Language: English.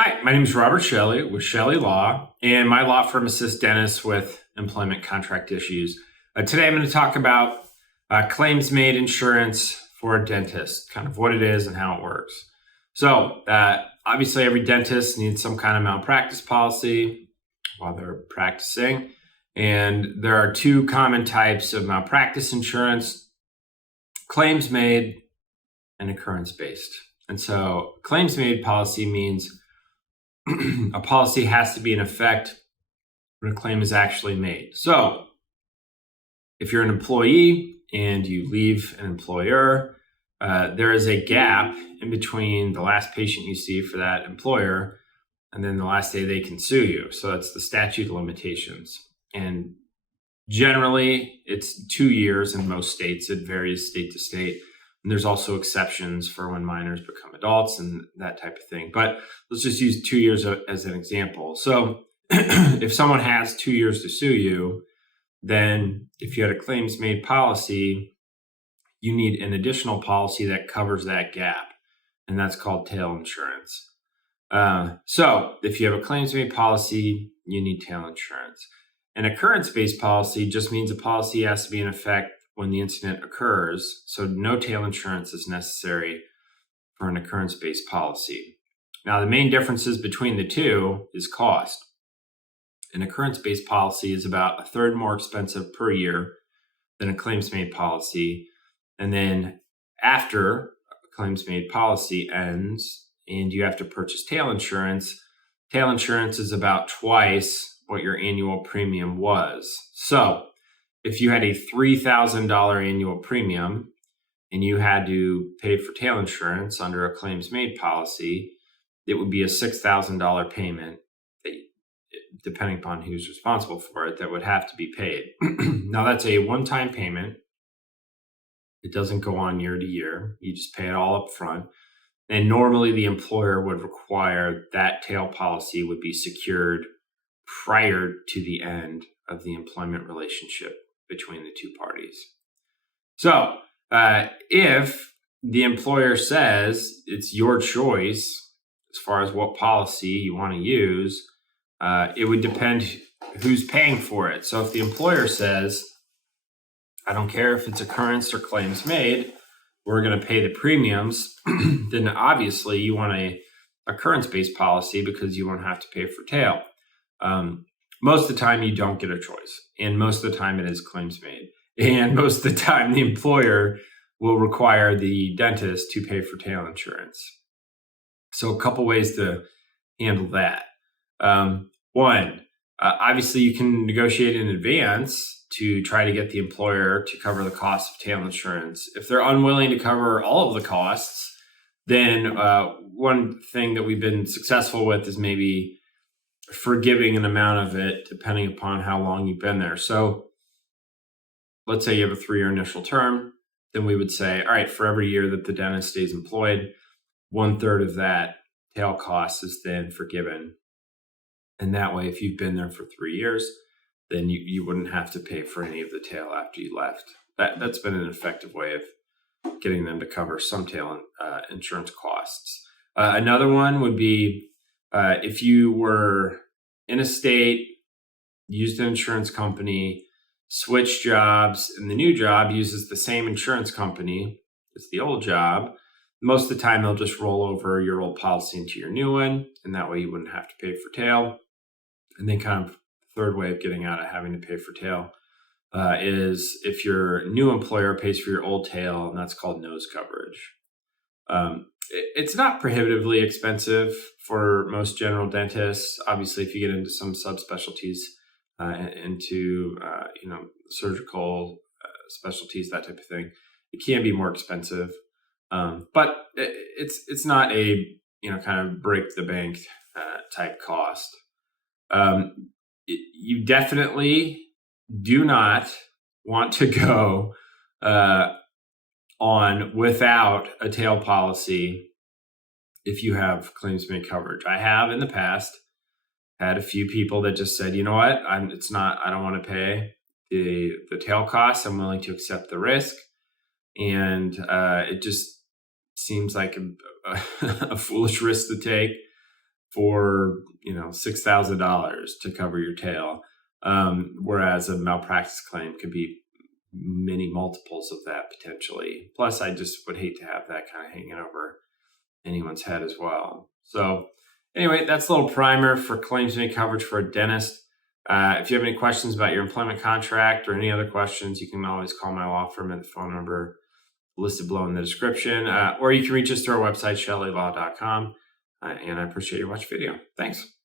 Hi, my name is Robert Chelle with Chelle Law, and my law firm assists dentists with employment contract issues. Today I'm going to talk about claims-made insurance for a dentist, kind of what it is and how it works. So obviously every dentist needs some kind of malpractice policy while they're practicing. And there are two common types of malpractice insurance: claims-made and occurrence-based. And so claims-made policy means a policy has to be in effect when a claim is actually made. So if you're an employee and you leave an employer, there is a gap in between the last patient you see for that employer and then the last day they can sue you. So that's the statute of limitations. And generally, it's 2 years in most states. It varies state to state. And there's also exceptions for when minors become adults and that type of thing. But let's just use 2 years as an example. So if someone has 2 years to sue you, then if you had a claims-made policy, you need an additional policy that covers that gap, and that's called tail insurance. So if you have a claims-made policy, you need tail insurance. An occurrence-based policy just means a policy has to be in effect when the incident occurs, so no tail insurance is necessary for an occurrence-based policy. Now, the main differences between the two is cost. An occurrence-based policy is about a third more expensive per year than a claims-made policy. And then after a claims-made policy ends and you have to purchase tail insurance is about twice what your annual premium was. So if you had a $3,000 annual premium and you had to pay for tail insurance under a claims-made policy, it would be a $6,000 payment, depending upon who's responsible for it, that would have to be paid. Now, that's a one-time payment. It doesn't go on year to year. You just pay it all up front. And normally the employer would require that tail policy would be secured prior to the end of the employment relationship between the two parties. So if the employer says it's your choice as far as what policy you want to use, it would depend who's paying for it. So if the employer says, I don't care if it's occurrence or claims made, we're going to pay the premiums, then obviously you want a occurrence-based policy because you won't have to pay for tail. Most of the time you don't get a choice, and most of the time it is claims made. And most of the time the employer will require the dentist to pay for tail insurance. So a couple ways to handle that. One, obviously you can negotiate in advance to try to get the employer to cover the cost of tail insurance. If they're unwilling to cover all of the costs, then one thing that we've been successful with is maybe forgiving an amount of it depending upon how long you've been there. So let's say you have a 3-year initial term, then we would say, all right, for every year that the dentist stays employed, 1/3 of that tail cost is then forgiven. And that way, if you've been there for 3 years, then you wouldn't have to pay for any of the tail after you left. That's been an effective way of getting them to cover some tail insurance costs. Another one would be if you were in a state, used an insurance company, switched jobs, and the new job uses the same insurance company as the old job, most of the time they'll just roll over your old policy into your new one, and that way you wouldn't have to pay for tail. And then kind of third way of getting out of having to pay for tail is if your new employer pays for your old tail, and that's called nose coverage. It's not prohibitively expensive for most general dentists. Obviously, if you get into some subspecialties, into surgical specialties, that type of thing, it can be more expensive. But it's not a kind of break the bank type cost. You definitely do not want to go on without a tail policy if you have claims made coverage. I have in the past had a few people that just said, you know what, I don't want to pay the tail costs. I'm willing to accept the risk. And it just seems like a foolish risk to take for $6,000 to cover your tail, whereas a malpractice claim could be many multiples of that potentially. Plus, I just would hate to have that kind of hanging over anyone's head as well. So anyway, that's a little primer for claims made coverage for a dentist. If you have any questions about your employment contract or any other questions, you can always call my law firm at the phone number listed below in the description, or you can reach us through our website, chellelaw.com. And I appreciate your watching video. Thanks.